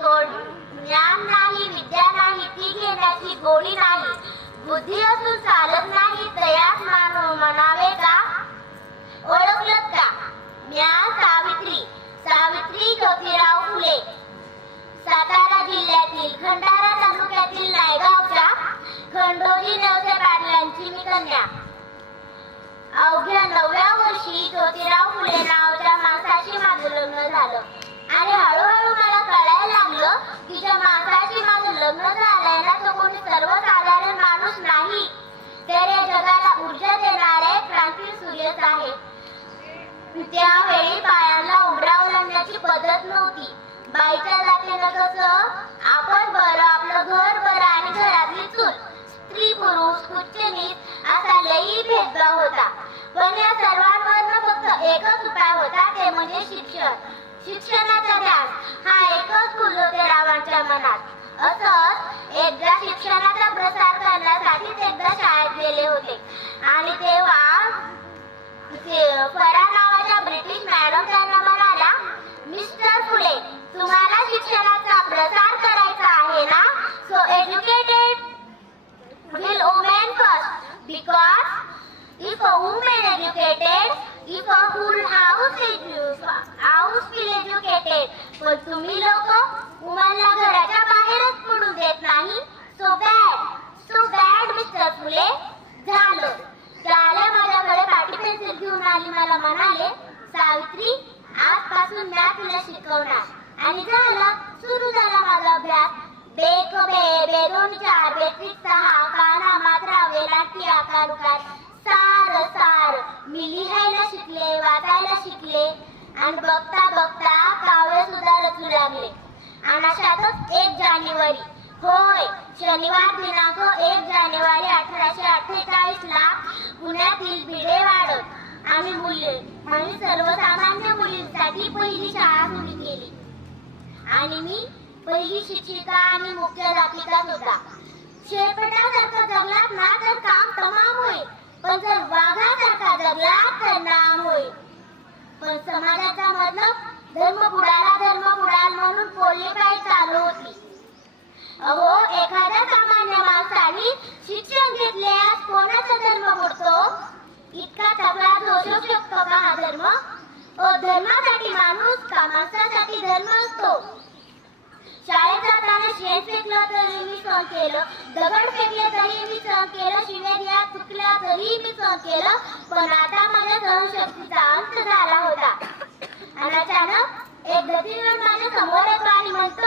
गोड ज्ञान नाही, विद्या नाही, ती घेण्याची गोडी नाही. बुद्धी असून चालत नाही, तयास म्हणावे का? ओळखलत का? म्या सावित्री, सावित्री ज्योतिराव फुले. सातारा जिल्ह्यातील खंडाळा तालुक्यातील नायगावच्या खंडोजी नेवसे पाटलांची मी कन्या. अवघ्या 9व्या वर्षी ज्योतिराव फुले नावाच्या माणसाशी माझं लग्न झालं आणि हळूहळू मला कळायला लागलं की ज्या माणसाशी माझं लग्न झालंय ना, तो कोणी सर्वसाधारण माणूस नाही, तर या जगाला ऊर्जा देणारे क्रांती सूर्यच आहे. त्यावेळी बायांना उमरा ओलांडण्याची पद्धत नव्हती. बाईच्या जातीनं कसं आपण बरं, आपलं घर बरं आणि घरातली चूल, स्त्री पुरुष उच्च नीच असा लई भेदभाव होता. पण या सर्वांवर फक्त एकच उपाय होता, ते म्हणजे शिक्षण. शिक्षणाचा ध्यास हा एकच फुलोतेरावांच्या मनात. असंच एकदा शिक्षणाचा प्रसार करण्यासाठी एकदा शाळेत गेले होते आणि तेव्हा फरा नावाच्या ब्रिटिश मॅडम त्यांना म्हणाल्या, मिस्टर फुले, तुम्हाला शिक्षणाचा प्रसार करायचा आहे ना, so educated will women first, because if a woman educated, if a whole house will educated. पण तुम्ही लोक वुमनला घराच्या बाहेरच पडू देत नाही. सो बॅड मिस्टर फुले. झालं त्याला माझ्याकडे पाटी पेन्सिल घेऊन आली, मला म्हणाले, सावित्री, आजपासून मी तुला शिकवणार. आणि झालं, सुरू झाला माझा अभ्यास. बेक बे, बेदोन चार, बेत्रिक सहा, काना मात्रा वेलांटी आकार उकार, सार सार. मी लिहायला शिकले, वाचायला शिकले आणि बघता बघता काव्य सुद्धा रचू लागले. आणि अशातच 1 जानेवारी, होय, शनिवार दिनांक 1 जानेवारी 1848 ला पुण्यातील भिडेवाडत आम्ही सर्वसामान्य मुलींसाठी पहिली शाळा सुरू केली आणि मी पहिली शिक्षिका आणि मुख्याध्यापिका सुद्धा. शेपटासारखा जगलात ना तर काम तमाम होईल, पण जर वाघासारखा जगलात तर नाम होईल. पण समाजाचा मतलब धर्म बुडाला म्हणून पोलपाय चालू होती. अहो, एखाद्या सामान्य माणसाने शिक्षण घेतल्यास कोणाचा धर्म बुडतो? इतका तक्रार दोषू शकतो का हा धर्म? धर्मासाठी माणूस का माणसासाठी धर्म असतो? शाळेत जाताना शेण फेकलं तरी मी सहन केलं, दगड फेकले तरी मी सहन केलं, शिव्या दिल्या चुकल्या तरी मी सहन केलं. पण आता माझ्या सहनशक्तीचा अंत झाला होता आणि अचानक एक गतिमान माझ्या समोर येतो आणि म्हणतो,